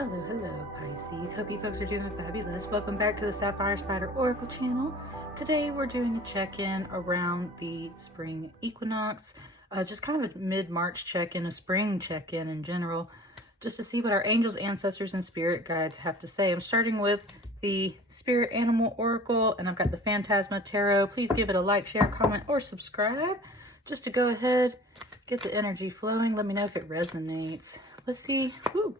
Hello, hello, Pisces. Hope you folks are doing fabulous. Welcome back to the Sapphire Spider Oracle channel. Today we're doing a check-in around the spring equinox. Just kind of a mid-March check-in, a spring check-in in general, just to see what our angels, ancestors, and spirit guides have to say. I'm starting with the Spirit Animal Oracle, and I've got the Phantasma Tarot. Please give it a like, share, comment, or subscribe, just to go ahead, get the energy flowing. Let me know if it resonates. Let's see. Woo.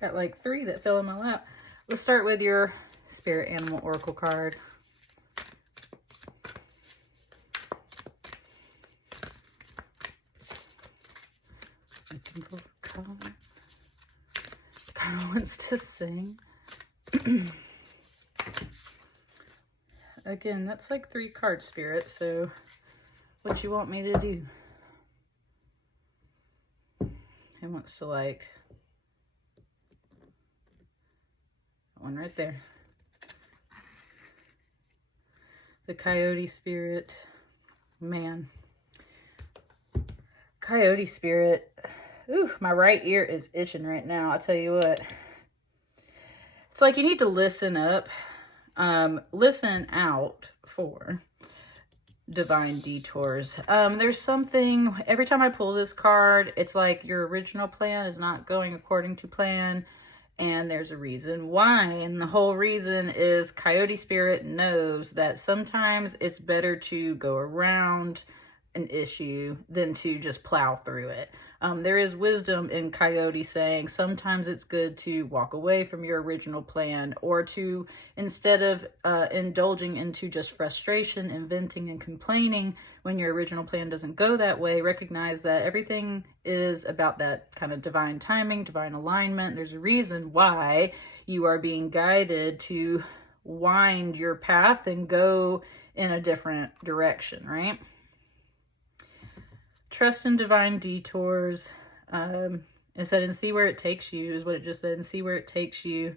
Got like 3 that fell in my lap. Let's start with your Spirit Animal Oracle card. Kind of wants to sing. Again, that's like 3 card Spirit, so what you want me to do? It wants to like... one right there. The Coyote Spirit. Man. Coyote Spirit. Ooh, my right ear is itching right now. I'll tell you what. It's like you need to listen up. Listen out for divine detours. There's something, every time I pull this card, it's like your original plan is not going according to plan. And there's a reason why. And the whole reason is Coyote Spirit knows that sometimes it's better to go around an issue than to just plow through it. There is wisdom in Coyote saying sometimes it's good to walk away from your original plan, or to, instead of indulging into just frustration and venting and complaining when your original plan doesn't go that way, recognize that everything is about that kind of divine timing, divine alignment. There's a reason why you are being guided to wind your path and go in a different direction, right? Trust in divine detours. It said, and see where it takes you, is what it just said, and see where it takes you.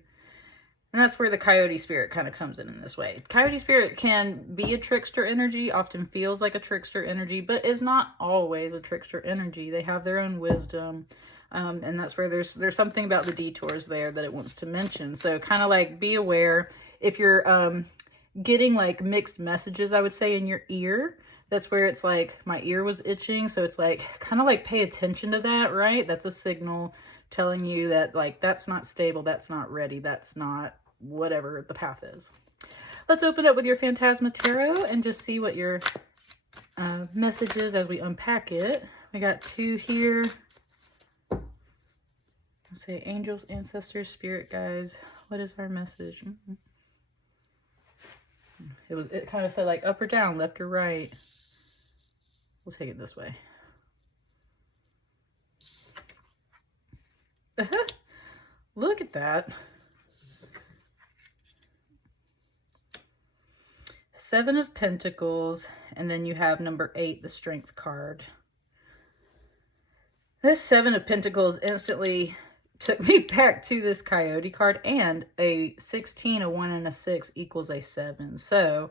And that's where the Coyote Spirit kind of comes in this way. Coyote Spirit can be a trickster energy, often feels like a trickster energy, but is not always a trickster energy. They have their own wisdom. And that's where there's something about the detours there that it wants to mention. So kind of like be aware if you're getting like mixed messages, I would say, in your ear. That's where it's like my ear was itching. So it's like kind of like pay attention to that, right? That's a signal telling you that like that's not stable, that's not ready, that's not whatever the path is. Let's open up with your Phantasma Tarot and just see what your message is as we unpack it. We got 2 here. Let's say angels, ancestors, spirit guides. What is our message? It kind of said like up or down, left or right. We'll take it this way. Look at that. 7 of Pentacles, and then you have number 8, the Strength card. This 7 of Pentacles instantly took me back to this Coyote card, and a 16, a 1, and a 6 equals a 7. So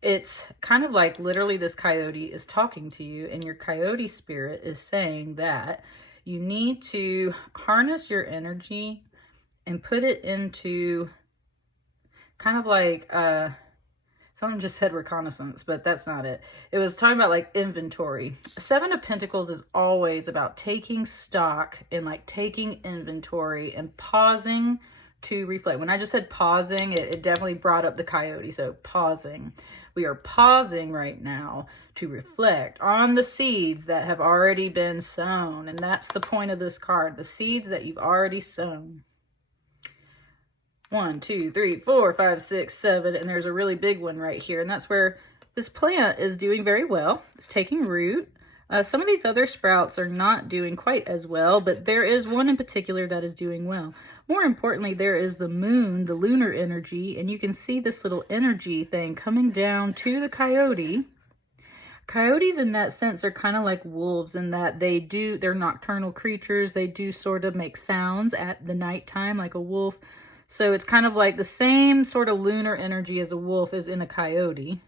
it's kind of like literally this Coyote is talking to you, and your Coyote Spirit is saying that you need to harness your energy and put it into kind of like, someone just said reconnaissance, but that's not it. It was talking about like inventory. 7 of Pentacles is always about taking stock and like taking inventory and pausing to reflect. When I just said pausing, it definitely brought up the Coyote. So pausing. We are pausing right now to reflect on the seeds that have already been sown. And that's the point of this card. The seeds that you've already sown. 1, 2, 3, 4, 5, 6, 7. And there's a really big one right here. And that's where this plant is doing very well. It's taking root. Some of these other sprouts are not doing quite as well, but there is one in particular that is doing well. More importantly, there is the moon, the lunar energy, and you can see this little energy thing coming down to the Coyote. Coyotes in that sense are kind of like wolves in that they're nocturnal creatures. They do sort of make sounds at the nighttime like a wolf. So it's kind of like the same sort of lunar energy as a wolf is in a Coyote.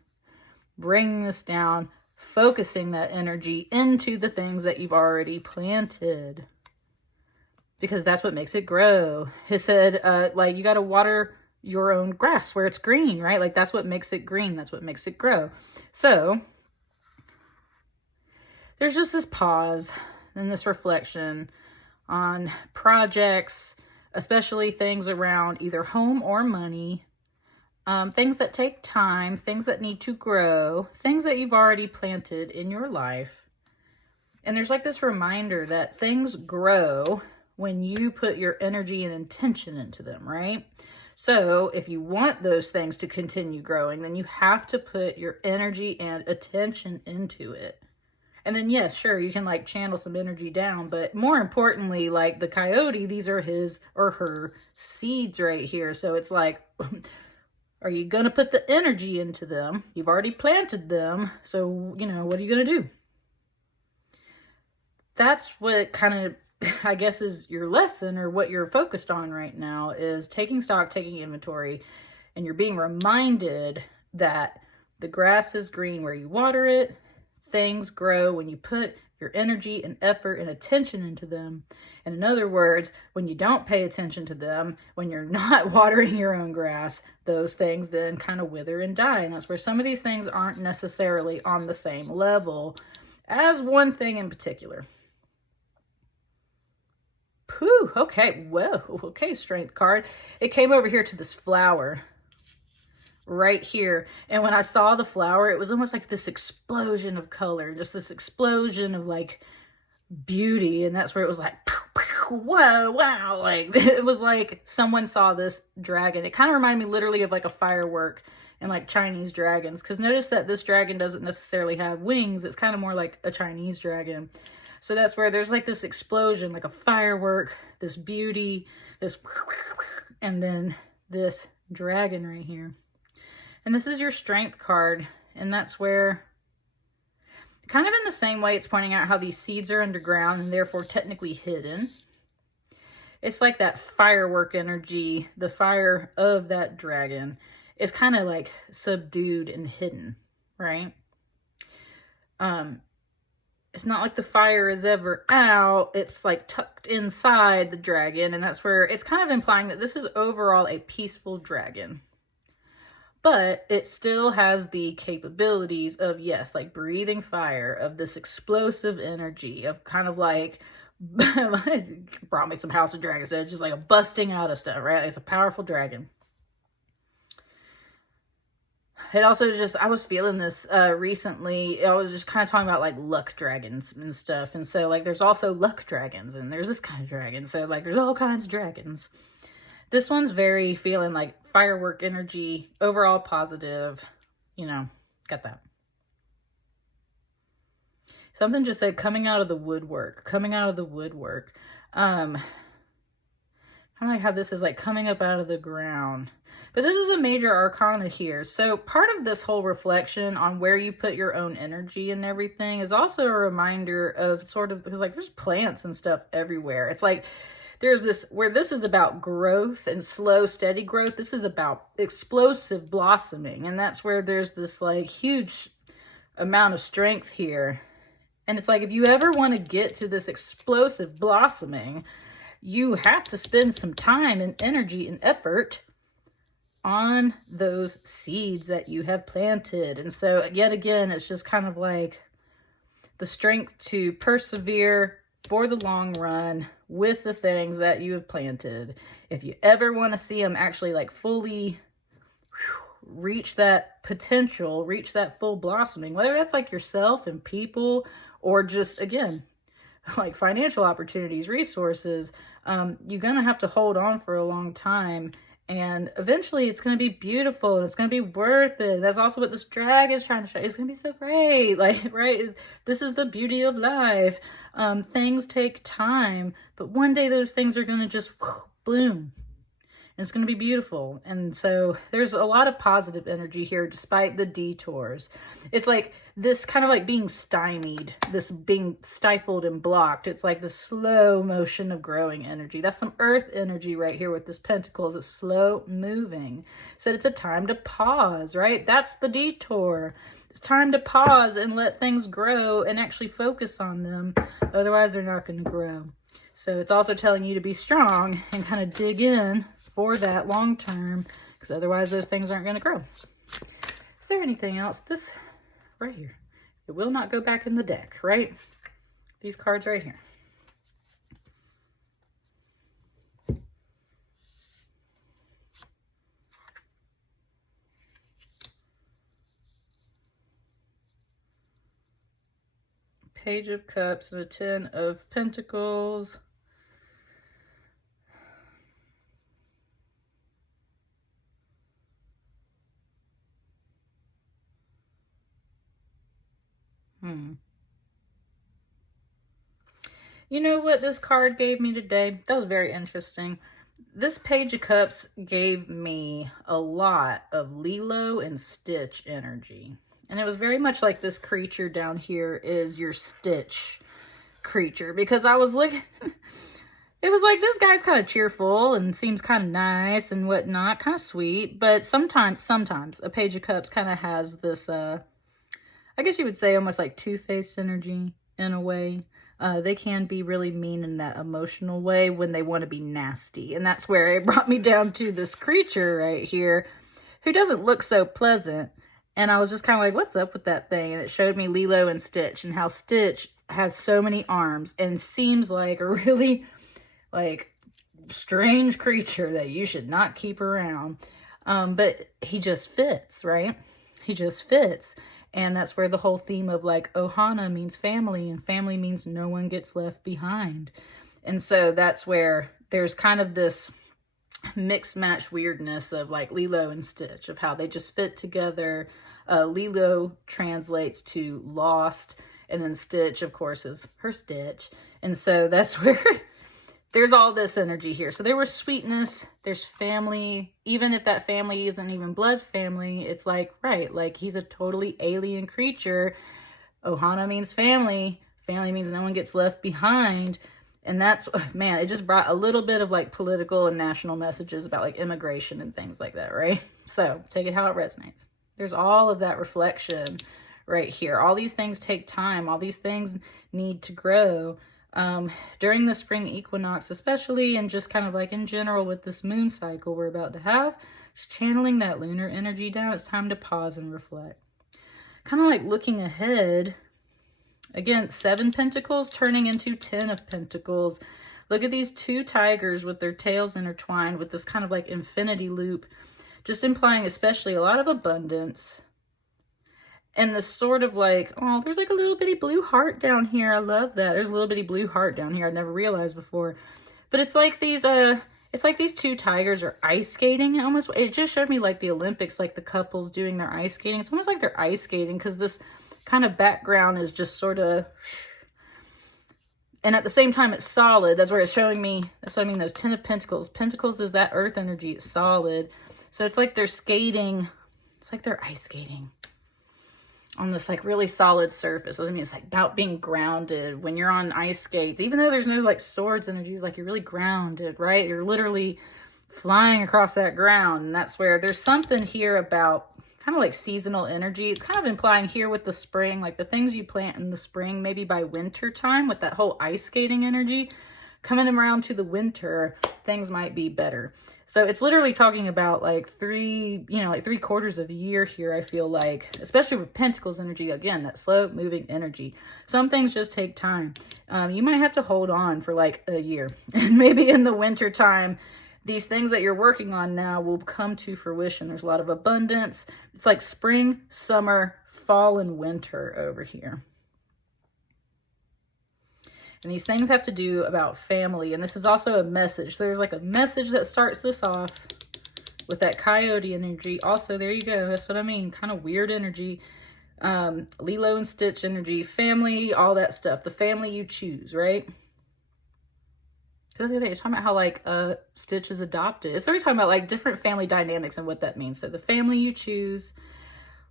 Bringing this down, focusing that energy into the things that you've already planted. because that's what makes it grow. It said, like, you got to water your own grass where it's green, right? Like, that's what makes it green. That's what makes it grow. So there's just this pause and this reflection on projects, especially things around either home or money, things that take time, things that need to grow, things that you've already planted in your life. And there's like this reminder that things grow when you put your energy and intention into them, right? So if you want those things to continue growing, then you have to put your energy and attention into it. And then, yes, sure, you can like channel some energy down, but more importantly, like the coyote, these are his or her seeds right here. So it's like, are you going to put the energy into them? You've already planted them. So, you know, what are you going to do? That's what kind of, I guess, is your lesson, or what you're focused on right now, is taking stock, taking inventory, and you're being reminded that the grass is green where you water it. Things grow when you put your energy and effort and attention into them. And in other words, when you don't pay attention to them, when you're not watering your own grass, those things then kind of wither and die. And that's where some of these things aren't necessarily on the same level as one thing in particular. Whew, okay, whoa, okay, strength card. It came over here to this flower right here. And when I saw the flower, it was almost like this explosion of color, just this explosion of like beauty. And that's where it was like, whoa, wow. Like, it was like someone saw this dragon. It kind of reminded me literally of like a firework and like Chinese dragons. Because notice that this dragon doesn't necessarily have wings. It's kind of more like a Chinese dragon. So that's where there's like this explosion, like a firework, this beauty, this, and then this dragon right here. And this is your strength card. And that's where, kind of in the same way, it's pointing out how these seeds are underground and therefore technically hidden. It's like that firework energy, the fire of that dragon is kind of like subdued and hidden, right? It's not like the fire is ever out. It's like tucked inside the dragon. And that's where it's kind of implying that this is overall a peaceful dragon. But it still has the capabilities of, yes, like breathing fire, of this explosive energy, of kind of like, brought me some House of Dragons, so it's just like a busting out of stuff, right? It's a powerful dragon. It also just, I was feeling this recently. I was just kind of talking about like luck dragons and stuff. And so like there's also luck dragons and there's this kind of dragon. So like there's all kinds of dragons. This one's very feeling like firework energy, overall positive, you know, got that. Something just said coming out of the woodwork, coming out of the woodwork. I like how this is like coming up out of the ground. But this is a major arcana here. So part of this whole reflection on where you put your own energy and everything is also a reminder of sort of, because like there's plants and stuff everywhere. It's like there's this, where this is about growth and slow, steady growth. This is about explosive blossoming. And that's where there's this like huge amount of strength here. And it's like, if you ever want to get to this explosive blossoming, you have to spend some time and energy and effort on those seeds that you have planted. And so yet again, it's just kind of like the strength to persevere for the long run with the things that you have planted. If you ever want to see them actually like fully reach that potential, reach that full blossoming, whether that's like yourself and people, or just, again, like financial opportunities, resources, you're going to have to hold on for a long time. And eventually it's going to be beautiful and it's going to be worth it. That's also what this dragon is trying to show. It's going to be so great. Like, right? This is the beauty of life. Things take time, but one day those things are going to just bloom. And it's going to be beautiful. And so there's a lot of positive energy here despite the detours. It's like this kind of like being stymied, this being stifled and blocked. It's like the slow motion of growing energy. That's some earth energy right here with this pentacles. It's slow moving. So it's a time to pause, right? That's the detour. It's time to pause and let things grow and actually focus on them. Otherwise, they're not going to grow. So it's also telling you to be strong and kind of dig in for that long term, because otherwise those things aren't going to grow. Is there anything else? This right here. It will not go back in the deck, right? These cards right here. Page of Cups and a 10 of Pentacles. You know what this card gave me today? That was very interesting. This Page of Cups gave me a lot of Lilo and Stitch energy. And it was very much like this creature down here is your Stitch creature. Because I was looking... It was like, this guy's kind of cheerful and seems kind of nice and whatnot. Kind of sweet. But sometimes a Page of Cups kind of has this... I guess you would say almost like two-faced energy in a way. They can be really mean in that emotional way when they want to be nasty. And that's where it brought me down to this creature right here who doesn't look so pleasant. And I was just kind of like, what's up with that thing? And it showed me Lilo and Stitch and how Stitch has so many arms and seems like a really like strange creature that you should not keep around. But he just fits, right? He just fits. And that's where the whole theme of like Ohana means family, and family means no one gets left behind. And so that's where there's kind of this mixed match weirdness of like Lilo and Stitch, of how they just fit together. Lilo translates to lost, and then Stitch, of course, is her Stitch. And so that's where there's all this energy here. So there was sweetness, there's family. Even if that family isn't even blood family, it's like, right, like he's a totally alien creature. Ohana means family. Family means no one gets left behind. And that's, man, it just brought a little bit of like political and national messages about like immigration and things like that, right? So take it how it resonates. There's all of that reflection right here. All these things take time. All these things need to grow. During the spring equinox especially, and just kind of like in general with this moon cycle we're about to have, just channeling that lunar energy down. It's time to pause and reflect. Kind of like looking ahead. Again, 7 Pentacles turning into 10 of Pentacles. Look at these 2 tigers with their tails intertwined with this kind of like infinity loop, just implying especially a lot of abundance. And this sort of like, oh, there's like a little bitty blue heart down here. I love that. There's a little bitty blue heart down here. I'd never realized before. But it's like these 2 tigers are ice skating. It just showed me like the Olympics, like the couples doing their ice skating. It's almost like they're ice skating because this kind of background is just sort of, and at the same time it's solid. That's where it's showing me, that's what I mean, those 10 of Pentacles. Pentacles is that earth energy. It's solid. So it's like they're skating. It's like they're ice skating on this like really solid surface. So I mean, it's like about being grounded when you're on ice skates, even though there's no like swords energies, like you're really grounded, right? You're literally flying across that ground. And that's where there's something here about kind of like seasonal energy. It's kind of implying here with the spring, like the things you plant in the spring, maybe by winter time with that whole ice skating energy, coming around to the winter, things might be better. So it's literally talking about like 3 quarters of a year here, I feel like, especially with Pentacles energy, again, that slow moving energy. Some things just take time. You might have to hold on for like a year. And maybe in the winter time, these things that you're working on now will come to fruition. There's a lot of abundance. It's like spring, summer, fall, and winter over here. And these things have to do about family. And this is also a message. There's like a message that starts this off with that coyote energy. Also, there you go. That's what I mean. Kind of weird energy. Lilo and Stitch energy. Family, all that stuff. The family you choose, right? Because the other day, it's talking about how like Stitch is adopted. It's already talking about like different family dynamics and what that means. So the family you choose.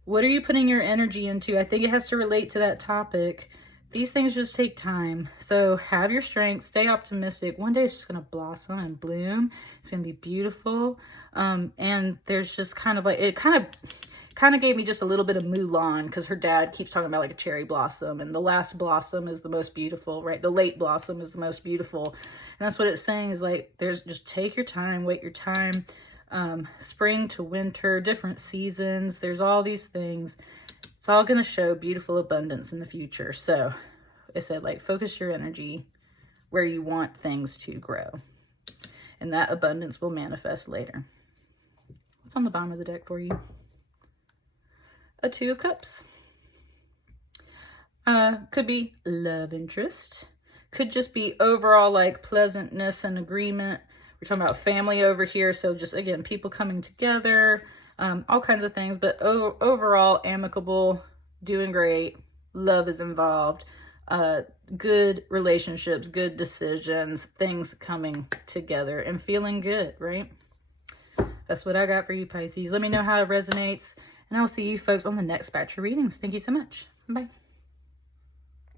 What are you putting your energy into? I think it has to relate to that topic. these things just take time. So have your strength, stay optimistic. One day it's just going to blossom and bloom. It's going to be beautiful. And there's just kind of like, it kind of gave me just a little bit of Mulan, because her dad keeps talking about like a cherry blossom, and the last blossom is the most beautiful, right? The late blossom is the most beautiful. And that's what it's saying, is like, there's just take your time, wait your time. Spring to winter, different seasons. There's all these things. It's all going to show beautiful abundance in the future. So it said, like, focus your energy where you want things to grow, and that abundance will manifest later. What's on the bottom of the deck for you? A Two of Cups. Could be love interest. Could just be overall like pleasantness and agreement. We're talking about family over here. So just, again, people coming together, all kinds of things, but overall amicable, doing great. Love is involved. Good relationships, good decisions, things coming together and feeling good, right? That's what I got for you, Pisces. Let me know how it resonates, and I will see you folks on the next batch of readings. Thank you so much. Bye.